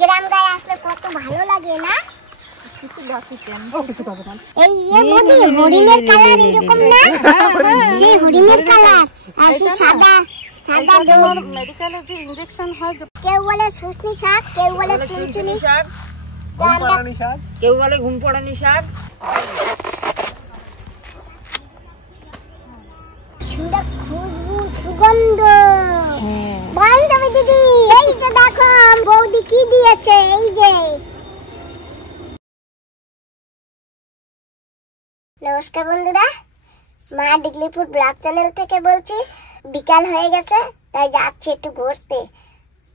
গ্রাম গায়ে আসলে কত ভালো লাগে না? কিছু বাকি কেন? কিছু পাবো না। এই বদি হরিণের কালার এরকম না? সেই হরিণের কালার আর সেই সাদা দৌড়। মেডিকেলে যে ইনজেকশন হয়, কেউ বলে শুষ্নি শাক, কেউ বলে চুনচুনি শাক, ঘুম পড়ানি শাক, কেউ বলে ঘুম পড়ানি শাক। সুন্দর খুশবু, সুগন্ধ। বান্ধবী দিদি, এই যে দেখো বৌদি কি দিয়েছে, এই যে। নমস্কার বন্ধুরা, মা ডিগলিপুর ব্লগ চ্যানেল থেকে বলছি। বিকাল হয়ে গেছে, তাই যাচ্ছি একটু ঘুরতে।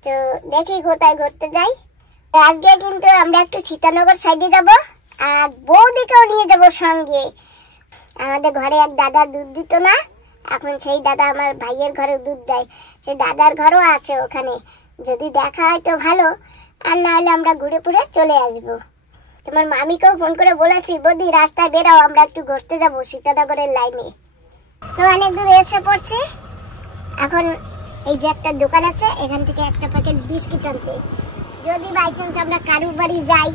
তো দেখি কোথায় ঘুরতে যাই। আজকে কিন্তু আমরা একটু সীতানগর সাইডে যাব, আর বৌদিকেও নিয়ে যাব সঙ্গে। আমাদের ঘরে এক দাদা দুধ দিত না, এখন সেই দাদা আমার ভাইয়ের ঘরে দুধ দেয়। সেই দাদার ঘরও আছে ওখানে, যদি দেখা হয় তো ভালো, আর না হলে আমরা ঘুরে ফুরে চলে আসবো। তোমার মামিকেও ফোন করে বলেছি, বৌদি রাস্তায় বেরাও, আমরা একটু ঘুরতে যাবো সীতানগরের লাইনে। তো অনেক দূর এসে পড়ছি। এখন এই যে একটা দোকান আছে, এখান থেকে একটা প্যাকেট বিস্কিট আনতে। যদি বাই চান্স আমরা কারুর বাড়ি যাই,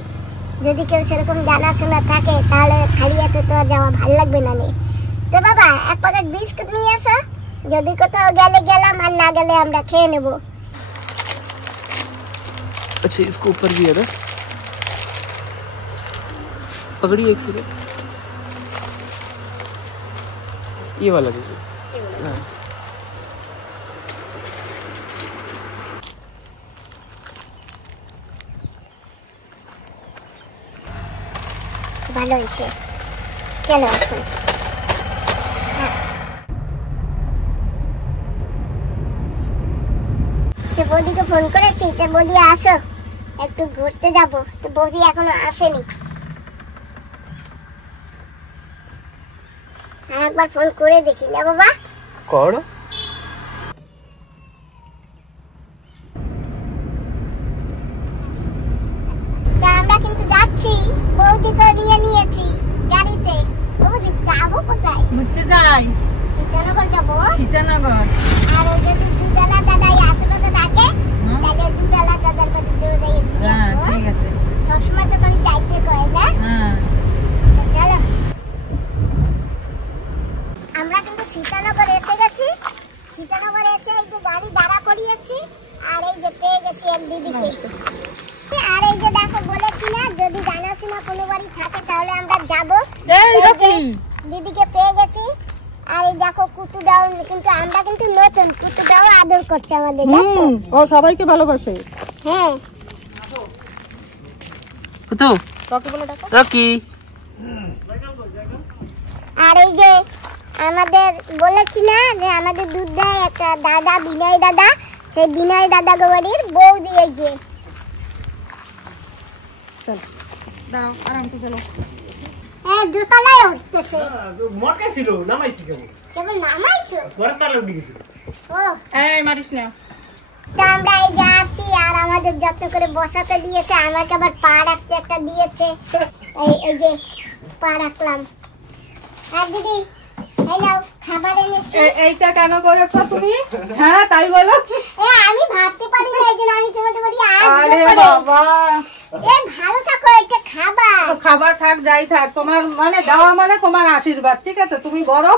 যদি কেউ সেরকম জানাশোনা থাকে, তাহলে খালি হাতে তো যাওয়া ভালো লাগবে না। তো বাবা এক প্যাকেট বিস্কুট নিয়ে আসো, যদি কোথাও গেলে গেলাম, আর না গেলে আমরা খেয়ে নেব। अच्छा इसको ऊपर भी है ना, पकड़िए एक सेकंड, ये वाला दीजिए। ভালো হয়েছে, চলো এখন। বৌদিকে ফোন করেছি যে বৌদি আসো, একটু ঘুরতে যাব। তো বৌদি এখনো আসেনি। আর একবার ফোন করে দেখি না বাবা। করো। তা আমরা কিন্তু যাচ্ছি, বৌদিকে নিয়ে নিয়েছি গাড়িতে। বৌদি যাবো কোথায়? ঘুরতে যাই, সীতানগর যাবো। সীতানগর। আর ওই যদি দুধালা দাদাই আশেপাশে থাকে, তাহলে দুধালা দাদার বাড়িতেও যাই ঘুরে আসবো। ঠিক আছে, সবসময় তো কোনো চাইতে করে না। তো চলো, আমরা কিন্তু সীতানগর এসে গেছি। সীতানগর এসে এই যে গাড়ি দাঁড়া করিয়েছি, আর এই যে পেয়ে গেছি এক দিদিকে। আর এই যে দেখো বলেছি না, যদি জানাশোনা কোনো বাড়ি থাকে তাহলে আমরা যাবো। এই যে দিদিকে পেয়ে গেছি। আর এই দেখো কুতুদাও, কিন্তু আমরা কিন্তু নতুন, কুতুদাও আদর করছে আমাদের। ও সবাইকে ভালোবাসে। হ্যাঁ, कुतो রকি বলে ডাকো। रॉकी। আর এই যে আমাদের বলেছি না যে আমাদের দুধ দেয় একটা দাদা, বিনয় দাদা। সেই বিনয় দাদা বাড়ির বৌদি এই যে। চল দাও, আরামসে চলো। হ্যাঁ, দোতলায় উঠতেছে। মোটকা ছিল নামাইছি কেবল নামাইছো? বর্ষালে দিয়েছিল। ও, এই মারিস না। তা আমরা এই যে আসি, আর আমাদের যত্ন করে বসাতে দিয়েছে। আমাকে আবার পা রাখতে একটা দিয়েছে। এই যে পা রাখলাম। আর দিদি এই নাও খাবার এনেছি। এইটা কেন করেছো তুমি? হ্যাঁ তাই বলো। আমি ভাবতে পারি না, এই জন্য আমি তোমাদের বাড়ি আরে আসবো। বাবা, ভালো থাকো, এটা খাবার। খাবার থাক যাই থাক, তোমার মানে দেওয়া মানে তোমার আশীর্বাদ, ঠিক আছে? তুমি বড়,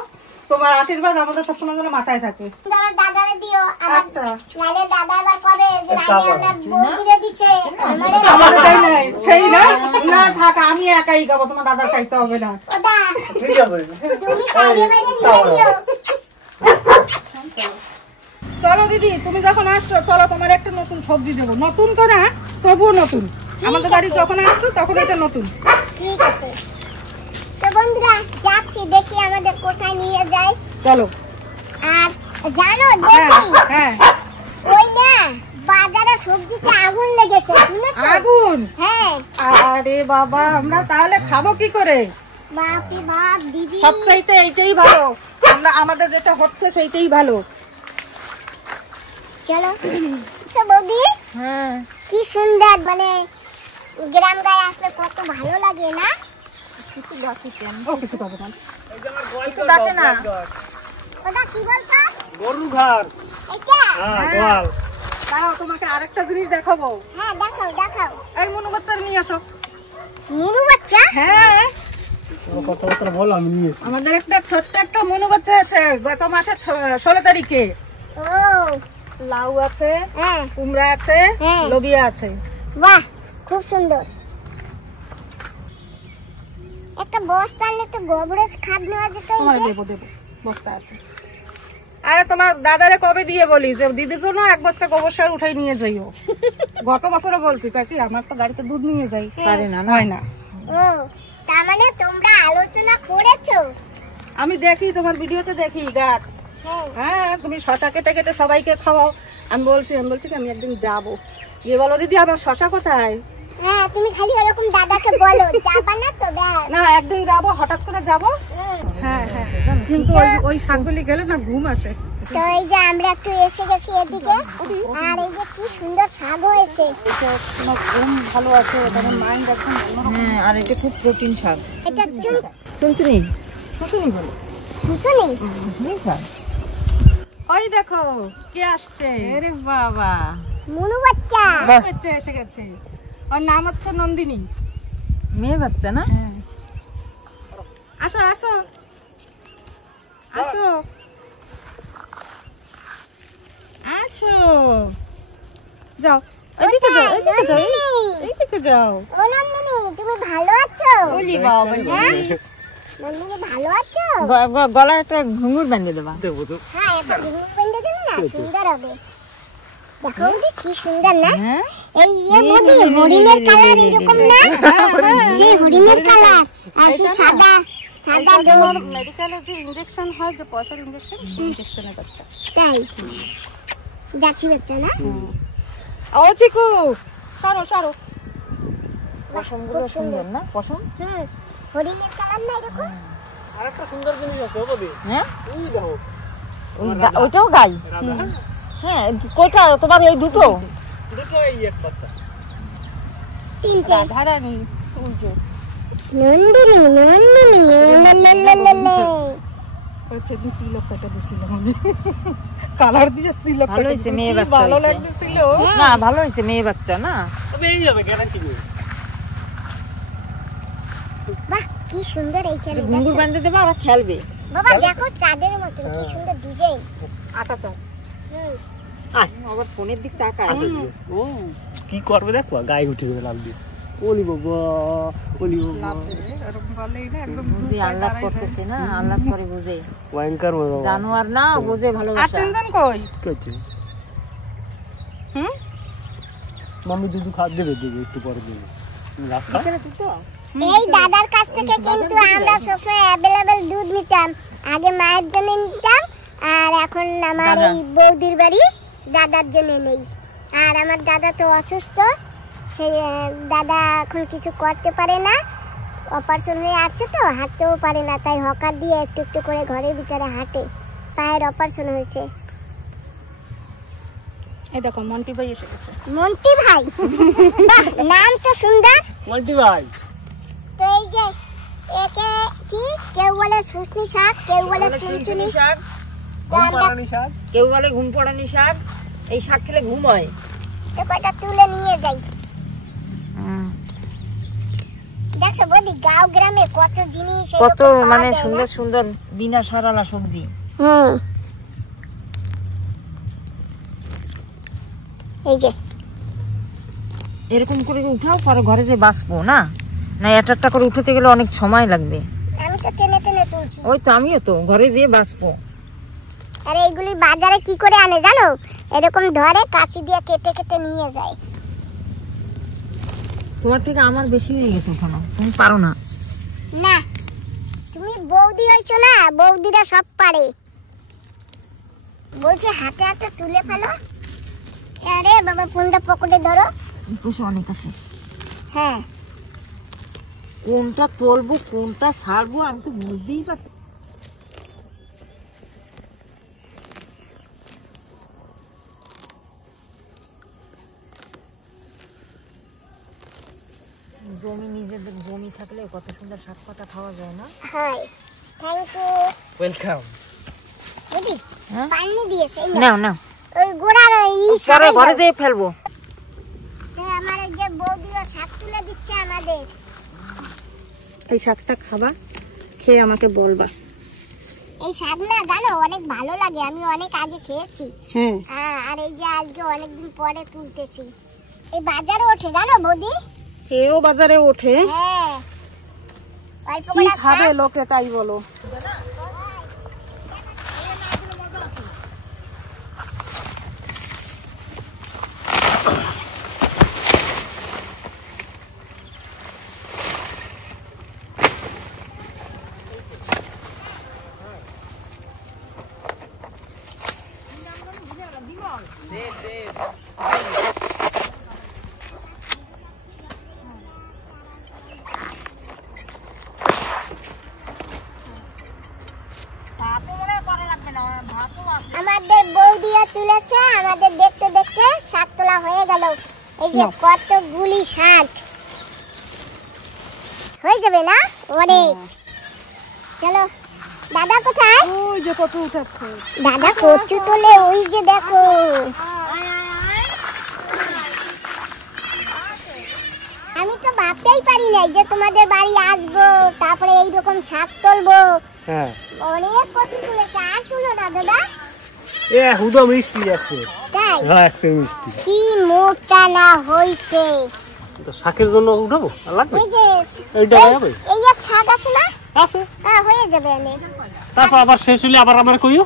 তোমার আশীর্বাদ আমাদের সবসময় যেন মাথায় থাকে। আমার দাদারে দিও। আচ্ছা, নালে দাদা আবার কবে যে আমি আমার বউকে দিছে, আমাদের তাই নাই সেই না। না থাক, আমি একাই খাবো, তোমার দাদা খাইতে হবে না। ওটা ঠিক আছে, তুমি খাবে বাইরে নিয়ে দিও। চলো দিদি, তুমি যখন আসছো, চলো তোমার একটা নতুন সবজি দেবো। নতুন তো না, তবুও নতুন। আমাদের বাড়ি যখন আসছো তখন এটা নতুন। ঠিক আছে। তো বন্ধুরা যাচ্ছি, দেখি আমাদের কোথায় নিয়ে যায়। চলো। আর জানো হ্যাঁ দেখি হ্যাঁ, ওই না বাজারে সবজিতে আগুন লেগেছে, শুনেছো? আগুন? হ্যাঁ। আরে বাবা, আমরা তাহলে খাবো কি করে? বাপরে বাপ দিদি, সবচাইতে এইটাই ভালো। আমরা আমাদের যেটা হচ্ছে সেইটাই ভালো। চলো। তো বৌদি, হ্যাঁ, কি সুন্দর, মানে গ্রাম গায়ে আসলে কত ভালো লাগে না? কিছু বাকি কেন? ও কিছু পাবো না। এই যে আমার গোয়াল ডাকে না। ওটা কি বলছো? গরুর ঘর। এইটা? হ্যাঁ, গোয়াল। দাঁড়াও, তোমাকে আরেকটা জিনিস দেখাবো। হ্যাঁ দেখাও দেখাও। এই মনু বাচ্চা নিয়ে আসো। মুনু বাচ্চা? হ্যাঁ, তোমার কথাবার্তা বলো, আমি নিয়ে এসছি। আমাদের একটা ছোট্ট একটা মনু বাচ্চা আছে গত মাসের 16 তারিখে। ও লাউ আছে, হ্যাঁ কুমড়া আছে, হ্যাঁ। লোবিয়া আছে। বাহ খুব সুন্দর। একটা বস্তা আনলে তো গোবরের খাদ নেওয়া যেত। এই তোমার যে। দেবো দেবো, বস্তা আছে। আরে তোমার দাদারে কবে দিয়ে বলি যে দিদির জন্য এক বস্তা গোবর সার উঠাই নিয়ে যাইও। গত বছরও বলছি কাকি আমার তো গাড়িতে দুধ নিয়ে যাই, পারে না, হয় না। ও তার মানে তোমরা আলোচনা করেছো? আমি দেখি তোমার ভিডিওতে দেখি গাছ। হ্যাঁ হ্যাঁ, তুমি শশা কেটে কেটে সবাইকে খাওয়াও। আমি বলছি কি আমি একদিন যাবো, গিয়ে বলো দিদি আমার শশা কোথায়। হ্যাঁ তুমি খালি এরকম দাদাকে বলো, যাবা না তো ব্যাস। না, একদিন যাবো, হঠাৎ করে যাবো। হুম। হ্যাঁ হ্যাঁ, কিন্তু ওই শাকগুলি গেলে না ঘুম আসে। তো এই যে আমরা একটু এসে গেছি এদিকে, আর এই যে কি সুন্দর শাক হয়েছে। কোনো ঘুম ভালো আসে, তখন মাইন্ড একদম অন্যরকম। হ্যাঁ, আর এটা খুব প্রোটিন শাক। এটা শুনছিনি? শুশুনি বলে। শুশুনি? শাক। ওই দেখো কে আসছে। আরে বাবা, মুনু বাচ্চা। বাচ্চা এসে গেছে। ওর নাম হচ্ছে নন্দিনী। মেয়ে বাচ্চা না? আসো আসো আসো আসো, যাও এদিকে যাও, এদিকে যাও, এইদিকে যাও। ও নন্দিনী তুমি ভালো আছো? ওলি বাবা, নন্দিনী ভালো আছো? গলায় একটা ঘুঙুর বেঁধে দেবা। দেবো তো। হ্যাঁ একটা ঘুঙুর বেঁধে দিলে না সুন্দর হবে। দেখো বৌদি কি সুন্দর না? হ্যাঁ, এই বৌদি হরিণের কালার এরকম না? সেই হরিণের কালার আর সেই সাদা সাদা ডোর। মেডিকেলে যে ইনজেকশন হয়, যে পয়সার ইনজেকশন, ইনজেকশনের বাচ্চা। তাই যাচ্ছি বাচ্চা না? ও চিকু, সরো সরো। পশমগুলো সুন্দর না? পশম? হুম হরিণের কালার না এরকম? আরেকটা সুন্দর জিনিস আছে ওদের। হ্যাঁ, এই দেখো, ওইটাও গাই। রাধা। হ্যাঁ, কোটা তোমার এই দুটো? দুটো এই এক বাচ্চা। তিনটে। রাধারানী, ওই যে নন্দিনী নন্দিনী লালালালালা। হচ্ছে তিলক কাটা দিছিলাম আমি, কালার দিয়ে তিলক ভালো কাটা হয়েছে, দিছিলাম। মেয়ে কি বাচ্চা ভালো হয়েছে। লাগতেছিল। না, ভালো হয়েছে, মেয়ে বাচ্চা না? তবে এই যাবে গ্যারান্টি করে। বাহ কি সুন্দর এইখানে ঘুঙুর দেখো। বেঁধে দেবা, ওরা খেলবে। বাবা দেখো চাঁদের মতন কি সুন্দর ডিজাইন। আটা চা। আবার ফোনের দিক তাকায়। ও কি করবে দেখো, গায়ে উঠে গেলে লাভ দিয়ে। ওলি বাবা, ওলি বাবা। এরকম বলেই না, একদম বুঝে আল্লাহ করতেছে না, আল্লাহ করে বুঝে। ভয়ঙ্কর বাবা। জানোয়ার না, বুঝে আর ভালোবাসা। তিনজন কই? কি হচ্ছে? হুম, মাম্মি দুধ খাওয়া দেবে, দেবে একটু পরে দেবে। রাস্তা এখানে দুটো? এই দাদার কাছ থেকে কিন্তু আমরা সবসময় অ্যাভেলেবেল দুধ নিতাম। আগে মায়ের জন্য নিতাম, আর এখন আমার দাদা। এই বৌদির বাড়ি দাদার জন্য নেই। আর আমার দাদা তো অসুস্থ, সেই দাদা এখন কিছু করতে পারে না, অপারেশন হয়ে আছে তো হাঁটতেও পারে না, তাই হকার দিয়ে একটু একটু করে ঘরের ভিতরে হাঁটে। পায়ের অপারেশন হয়েছে। এই দেখো মন্টি ভাই এসে গেছে। মন্টি ভাই বাহ, নাম তো সুন্দর। মল্টি ভাই। তো এই যে একে কি কেউ বলে শুষ্নি শাক, কেউ বলে চুনচুনি শাক, ঘুম পাড়ানি শাক। কেউ বলে ঘুম পড়ানি শাক। এই শাক খেলে ঘুম হয়। তো কয়টা তুলে নিয়ে যাই। দেখছো বৌদি গাঁও গ্রামে কত জিনিস এরকম কত পাওয়া মানে যায় না? সুন্দর সুন্দর বিনা সারালা সবজি। হুম এই যে এরকম করে উঠাও, পরে ঘরে যে বাঁচবো না, না একটা একটা করে উঠাতে গেলে অনেক সময় লাগবে। আমি তো টেনে টেনে তুলছি। ওই তো আমিও তো ঘরে যেয়ে বাঁচবো। আর এইগুলি বাজারে কি করে আনে জানো? এরকম ধরে কাঁচি দিয়ে কেটে কেটে নিয়ে যায়। তোমার থেকে আমার বেশি হয়ে গেছে ওখানে, তুমি পারো না। না তুমি বৌদি হইছো না, বৌদিরা সব পারে। বলছে হাতে হাতে তুলে ফেলো। আরে বাবা ফোনটা পকেটে ধরো। পয়সা অনেক আছে, হ্যাঁ কোনটা তুলবো কোনটা ছাড়বো আমি তো বুঝতেই পারছি। জমি, নিজেদের জমি থাকলে কত সুন্দর শাক পাতা খাওয়া যায় না? Hi thank you. ওয়েলকাম। বৌদি হ্যাঁ? পানি দিয়েছে এই নাও। নাও নাও, ওই গোড়ার পরে ঘরে যেয়ে ফেলবো। আমার এই যে বৌদিও শাক তুলে দিচ্ছে আমাদের। এই শাকটা খাবা, খেয়ে আমাকে বলবা। এই শাক না জানো অনেক ভালো লাগে, আমি অনেক আগে খেয়েছি। হ্যাঁ আর এই যে আজকে অনেকদিন পরে তুলতেছি। এই বাজারে ওঠে জানো বৌদি? এও বাজারে ওঠে। হ্যাঁ অল্প কি করে খাবে লোকে তাই বলো। আমাদের বৌদিয়া তুলেছে, আমাদের দেখতে দেখতে শাক তোলা হয়ে গেল। এই যে কতগুলি শাক হয়ে যাবে না অনেক। চলো দাদা কোথায়? ওই যে কচু উঠাচ্ছে। দাদা কচু তোলে, ওই যে দেখো। আমি তো ভাবতেই পারি নাই যে তোমাদের বাড়ি আসবো, তারপরে এইরকম শাক তুলবো। হ্যাঁ অনেক কচু তুলেছে, আর তুলো না দাদা। এ হুদা মিষ্টি আছে। তাই হ্যাঁ একটু মিষ্টি। কি মোটা না হইছে। তো শাকের জন্য উঠাবো আর লাগবে এই যে এইটা হবে এই যে শাক আছে না? আছে। হ্যাঁ হয়ে যাবে এনে। তারপর আবার শেষ হলে আবার আমার কইও।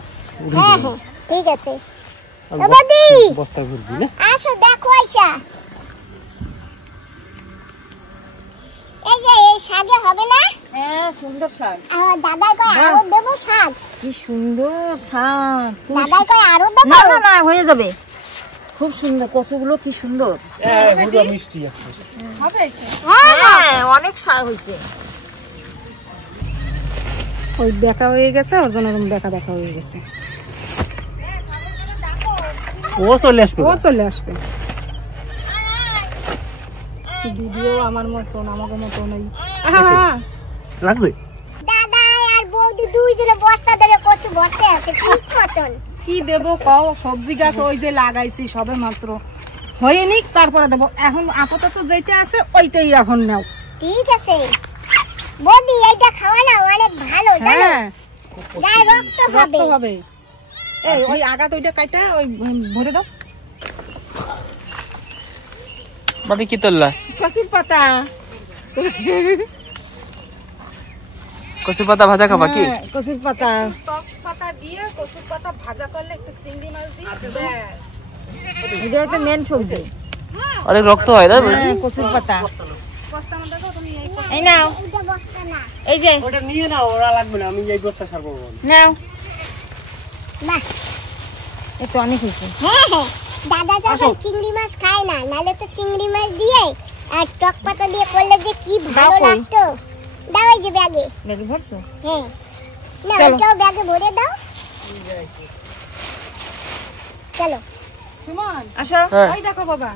হ্যাঁ হ্যাঁ ঠিক আছে। বাবাদি বস্তা ভরবি না। আসো দেখো আইসা। এই যে এই শাকে হবে না? হ্যাঁ সুন্দর শাক, দাদাই কয় আরো দেবো শাক। কি সুন্দর শাক। দাদাই কয় আরো দেবো। না না না হয়ে যাবে, খুব সুন্দর কচুগুলো, কি সুন্দর। হুদা মিষ্টি আছে। হবে কি? হ্যাঁ অনেক শাক হয়েছে। ওই দেখা হয়ে গেছে, ওর জন্য দেখা হয়ে গেছে। ও চলে আসবে। ও চলে আসবে। দিদিও আমার মতন, আমাকে মতন এই লাগবে। দাদা আর বৌদি দুইজনে বস্তা ধরে কচু ভরতে আছে ঠিক মতন। কি দেবো কও? সবজি গাছ ওই যে লাগাইছি সবে মাত্র, হয়ে নিক তারপরে দেবো। এখন আপাতত যেটা আছে ওইটাই এখন নাও। ঠিক আছে বৌদি, এইটা খাওয়া না অনেক ভালো জানো, হ্যাঁ গায়ে রক্ত হবে। রক্ত হবে। এই ওই আগাত ওইটা কাটা ওই ভরে দাও। বাবি কি তোল্লা? কচুর পাতা। কচু পাতা ভাজা খাবা কি? হ্যাঁ, কচুর পাতা। টক পাতা দিয়ে কচুর পাতা ভাজা করলে একটু চিংড়ি মাছ দিয়ে ব্যাস। এটা একটা মেন সবজি। অনেক রক্ত হয় না? হ্যাঁ, কচুর পাতা। বস্তা মধ্যে দাও তুমি। এই নাও, এইটা বস্তা না। এই যে ওটা নিয়ে নাও, ওরা লাগবে না, আমি এই বস্তা সারবো। নাও। না এই তো অনেক হয়েছে। হ্যাঁ হ্যাঁ দাদা যখন চিংড়ি মাছ খায় না, নালে তো চিংড়ি মাছ দিয়ে আর টক পাতা দিয়ে করলে যে কি ভালো দাও কই? লাগতো। দাও এই যে ব্যাগে। ব্যাগে ভরছো? হ্যাঁ না চলো। ওটাও ব্যাগে ভরে দাও। চলো সুমন আসো। ওই দেখো বাবা।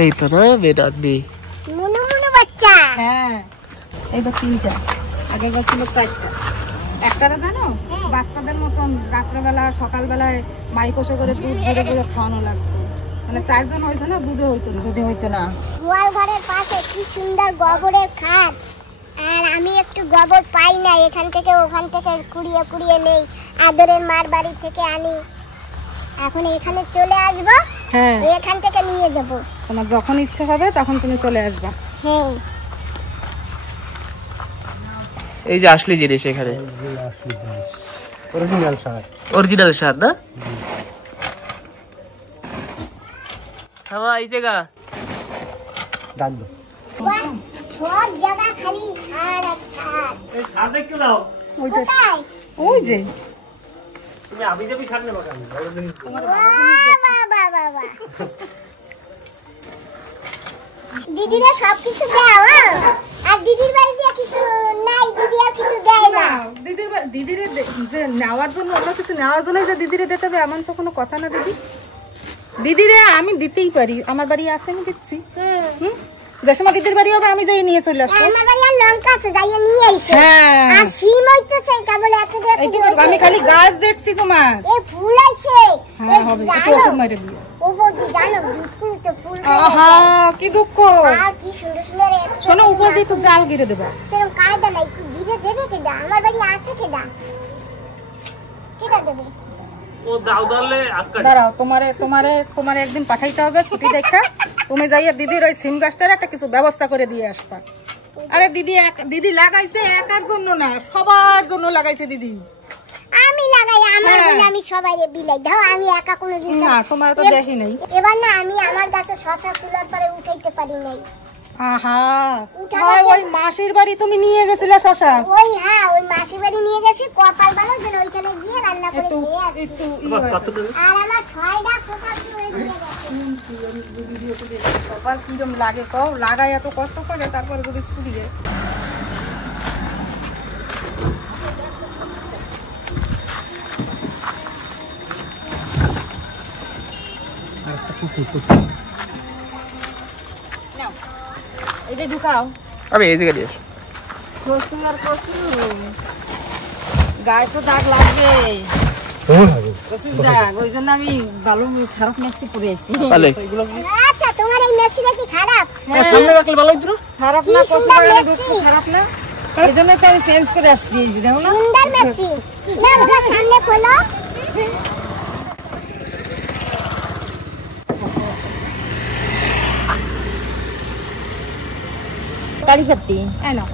এই তো না বেটা দি। মুনু মুনু বাচ্চা। হ্যাঁ এইবার 3টা, আগে ছিল 4টা। একটারে জানো বাচ্চাদের মতন রাত্রেবেলা সকালবেলায় মাইকোসে করে দুধ ভরে ভরে খাওয়ানো লাগতো। মানে 4 জন হইতো না, দুধে হইতো না। যদি হইতো না। গোয়াল ঘরের পাশে কি সুন্দর গোবরের খাট, আর আমি একটু গোবর পাই না, এখান থেকে ওখান থেকে কুড়িয়ে কুড়িয়ে নেই, আদরের মার বাড়ি থেকে আনি। এখন এখানে চলে আসবো, হ্যাঁ এখান থেকে নিয়ে যাব। তোমার যখন ইচ্ছে হবে তখন তুমি চলে আসবা। হ্যাঁ এই যে আসলি জিনিস এখানে অরিজিনাল স্বাদ, অরিজিনাল স্বাদ না? হ্যাঁ এই জায়গা ডান দাও। বাহ, সব জায়গা খালি সার আর সার। এই সার দেখতে দাও। ওই যে কোথায়? ওই যে তুমি আবি যাবি সার নেবা কেন? বাবা বাবা দিদিরা সব কিছু দাও, হ্যাঁ? আর দিদির বাড়ি দিয়ে কিছু নাই, দিদি আর কিছু দেয় না। দিদিরে যে নেওয়ার জন্য, অন্য কিছু নেওয়ার জন্য যে দিদিরে দিতে হবে এমন তো কোনো কথা না। দিদিরে আমি দিতেই পারি, আমার বাড়ি আছে আমি দিচ্ছি। হুম হুম দেশমা দিদির বাড়ি হবে, আমি যাই নিয়ে চলে আসবো। আমার বাড়ি আর লঙ্কা আছে, যাইয়ে নিয়ে আইসো। হ্যাঁ আর সিম হইতো চাই কেবল এত এইটুকু আমি খালি গাছ দেখছি তোমার। এ ফুল আছে। হ্যাঁ হবে, একটু ওষুধ মাইরে দিও। ও বৌদি জানো বিপুলতে ফুল আহা কি দুঃখ। আর কি সুন্দর সুন্দর শোনো উপর দিয়ে একটু জাল গিরে দেবা। সেরকম কায়দা নাই, একটু দিতে দেবে কেডা? আমার বাড়ি আছে কেডা? কেডা দেবে? ও দাও দালে আটকা দাঁড়াও, তোমারে একদিন পাঠাইতে হবে ছুটি দেখা। তুমি যাইয়া দিদির ওই সিম গাছটার একটা কিছু ব্যবস্থা করে দিয়ে আসবা। আরে দিদি লাগাইছে একার জন্য না, সবার জন্য লাগাইছে দিদি। আমি লাগাই আমার বলে আমি সবাইরে বিলাই দাও, আমি একা কোনো দিন না তোমার তো দেখি নাই। এবার না আমি আমার গাছে শশা তুলার পরে উঠাইতে পারি নাই। আহা ওই মাসির বাড়ি তুমি নিয়ে গেছিলে শশা। ওই হ্যাঁ ওই মাসির বাড়ি নিয়ে গেছি, কপাল ভালো যেন ওইখানে গিয়ে রান্না করে একটু খেয়ে আসি। একটু আর আমার 6টা শশা তুলে দিয়ে গেছে। সবার কিরম লাগে কও, লাগাই এত কষ্ট করে তারপরে যদি ছুটিয়ে। এটা ঢুকাও। আমি এই জায়গা দিয়ে কচু আর কচু, গায়ে তো দাগ লাগবে। কচুর দাগ, ওই জন্য আমি ভালো খারাপ মেক্সি পরে আছি। আচ্ছা তোমার এই মেশিনটা কি খারাপ? সামনে রাখলে ভালো হইতো। খারাপ না, কচু খারাপ না, এই জন্য তো আমি চেঞ্জ করে আসছি। দেখো না সুন্দর মেশিন না বাবা, সামনে খোলো। কারি পাতি এনো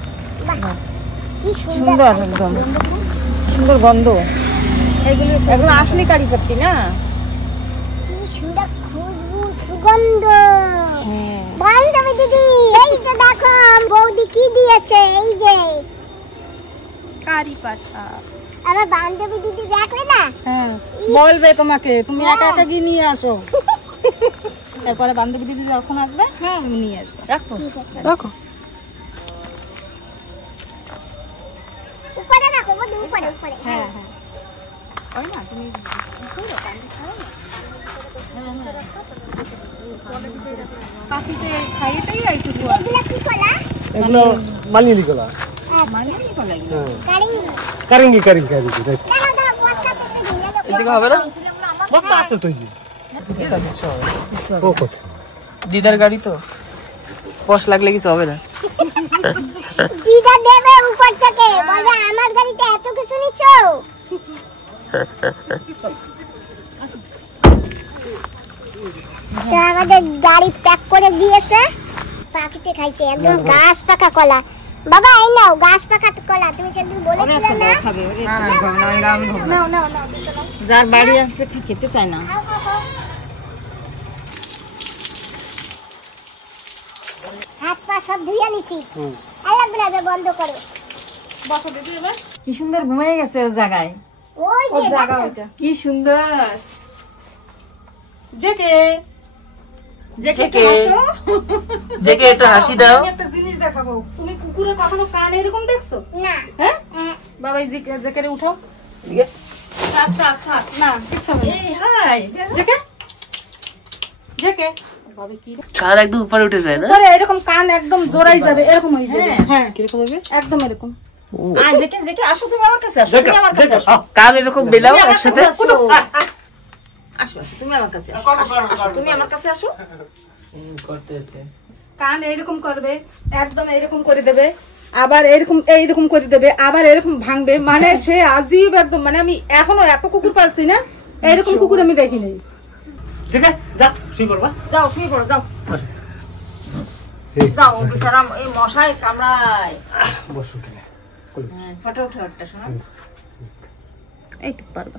বাহ কি সুন্দর, সুন্দর, একদম সুন্দর গন্ধ। এগুলো আসলে কারি পাতি না। কি সুন্দর খুশবু সুগন্ধ। বান্ধবী দিদি এই যে দেখো বৌদি কি দিয়েছে, এই যে কারি পাতা। আমার বান্ধবী দিদি দেখলে না? হ্যাঁ বলবে তোমাকে, তুমি একা একা গিয়ে নিয়ে আসো। তারপরে বান্ধবী দিদি যখন আসবে হ্যাঁ তুমি নিয়ে আসবে। রাখো ঠিক আছে, রাখো। উপরে রাখো বৌদি, উপরে উপরে। হ্যাঁ হ্যাঁ ওই না তুমি পাখিতে খাইয়েটাই এইটুকু আছে। এগুলো কি কলা? এগুলো মালিনী কলা। মানে কি বলে কারিঙ্গি। কারিঙ্গি কারিঙ্গি দাঁড়াও দাঁড়াও বস্তা করতে দিন, এই জায়গা হবে না? বস্তা আছে তো ও কত দিদার গাড়ি তো, কষ্ট লাগলে কিছু হবে না। দিদা দেবে উপর থেকে, বলবে আমার গাড়িতে এত কিছু নিছো। তো আমাদের গাড়ি প্যাক করে দিয়েছে, পাখিতে খাইছে একদম গাছ পাকা কলা। বাবা এই নাও গাছ পাকা কলা, তুমি সেদিন বলেছিলে না? খাবে না না আমি খাবো না। নাও নাও নাও, যার বাড়ি আছে খেতে চায় না। খাও খাও খাও। হাত পা সব ধুয়ে নিছি, আর লাগবে না, এবার বন্ধ করো। বসো দিদি এবার। কি সুন্দর ঘুমিয়ে গেছে ওর জায়গায়। ওই ওর যে জায়গা দেখো। ওইটা। কি সুন্দর। জেকে জেকে জেকে একটা হাসি দাও। আমি একটা জিনিস দেখাবো। তুমি কুকুরে কখনো কান এরকম দেখছো? না হ্যাঁ হ্যাঁ, বাবা এই জেকে উঠাও। থাক না কিচ্ছু হবে না। এই হাই জেকে জেকে বাবা কি রে? কান একদম উপরে উঠে যায় না? পরে এরকম কান একদম জোড়াই যাবে, এরকম হয়ে যাবে। হ্যাঁ কিরকম হবে একদম এরকম। আর জেকে আসো, তুমি আমার কাছে আসো, তুমি আমার কাছে আসো। কান এরকম বেলাও তুমি আমার একসাথে। কাছে আসো। আসো তুমি আমার কাছে আসো, আসো, তুমি আমার কাছে আসো। কান এইরকম করবে, একদম এইরকম করে দেবে, আবার এইরকম করে দেবে, আবার এরকম ভাঙবে। মানে সে আজীব একদম। মানে আমি এখনো এত কুকুর পালছি না, এরকম কুকুর আমি দেখিনি। জেগে যা শুই পড়বা। যাও শুয়ে পড়ো, যাও যাও, বেচারা এই মশায় কামড়ায়। বসো কিনে ফটো উঠে ওঠা শোনা। এইটুক পারবা,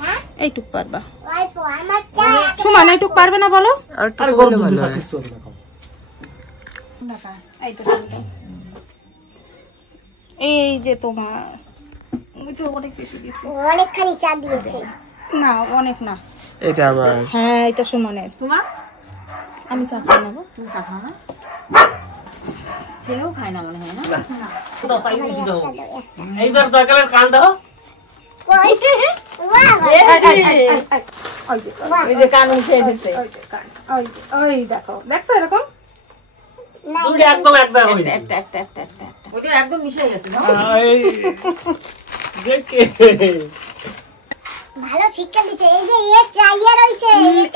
হ্যাঁ এইটুক পারবা। অল্প আমার চা। সুমান এইটুক পারবে না বলো? আর আরে একটু গরম বললে দুধ ভালো হয়। কিছু হবে না খাও। এইটুক পারবা। এই যে তোমার বুঝো অনেক বেশি দিছি অনেকখানি চা দিয়েছে। না, অনেক না। এটা আমার। হ্যাঁ এটা সুমনের। তোমার আমি চা খাই নেবো। তুমি চা খাও না? ছেলেও খায় না মনে হয় না? দাও চাই বেশি দাও। এইবার জাকালের কান দাও। কই? বাহ বাহ। ওই যে এই যে কান উঠে এসেছে। ওই যে কান, ওই যে, ওই দেখো দেখছো এরকম? না দুটো একদম এক জায়গা হয়ে একটা একটা একটা একটা একটা ওই একদম মিশে গেছে না দেখে ভালো শিক্ষা দিচ্ছে এই যে এ চাইয়া রইছে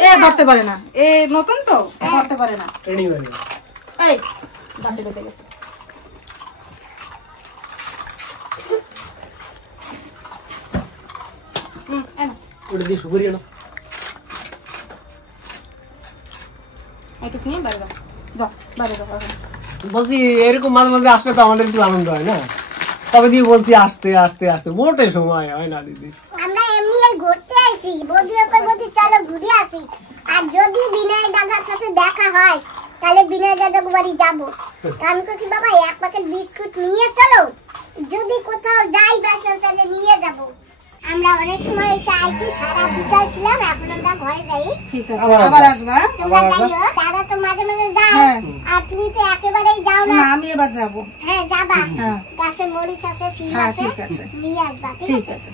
এ ধরতে পারে না, এ নতুন তো ধরতে পারে না। ট্রেনিং হয়ে এই বাটি বেঁধে গেছে। ওটা দিয়ে সুপারি এলো একটু নিয়ে বাইরে যাও, যাও বাইরে যাও এখন। বলছি এরকম মাঝে মাঝে আসলে তো আমাদের একটু আনন্দ হয় না, তবে দিয়ে বলছি আসতে আসতে আসতে মোটে সময় হয় না দিদি। আমরা এমনি ঘুরতে আইছি, বন্ধুরা কই বলছি চলো ঘুরে আসি, আর যদি বিনয় দাদার সাথে দেখা হয় তাহলে বিনয় দাদার বাড়ি যাবো। আমি কইছি বাবা এক প্যাকেট বিস্কুট নিয়ে চলো, যদি কোথাও যাই বাসা তাহলে নিয়ে যাব। আমরা অনেক সময় এসে আইছি, সারা বিকাল ছিলাম, এখন আমরা ঘরে যাই। ঠিক আছে, আবার আসবা। তোমরা যাইও, দাদা তো মাঝে মাঝে যাও, হ্যাঁ। আর তুমি তো একেবারেই যাও না না। আমি এবার যাবো। হ্যাঁ যাবা, হ্যাঁ। গাছে মরিচ আছে, শিম হ্যাঁ, আছে, ঠিক আছে। নিয়ে আসবা। ঠিক ঠিক আছে, আছে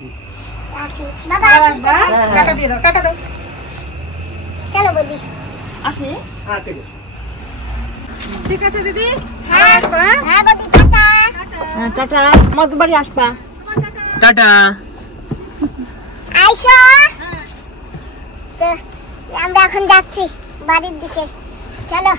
আসি বাবা, আবার আসি। আসবা। কাটা দিয়ে দাও, কাটা দাও। চলো বৌদি। আসি হ্যাঁ ঠিক আছে। ঠিক আছে দিদি, হ্যাঁ আসবা। হ্যাঁ বৌদি, টাটা। টাটা, আমাদের বাড়ি আসবা। টাটা। আইসো। তো আমরা এখন যাচ্ছি বাড়ির দিকে, চলো।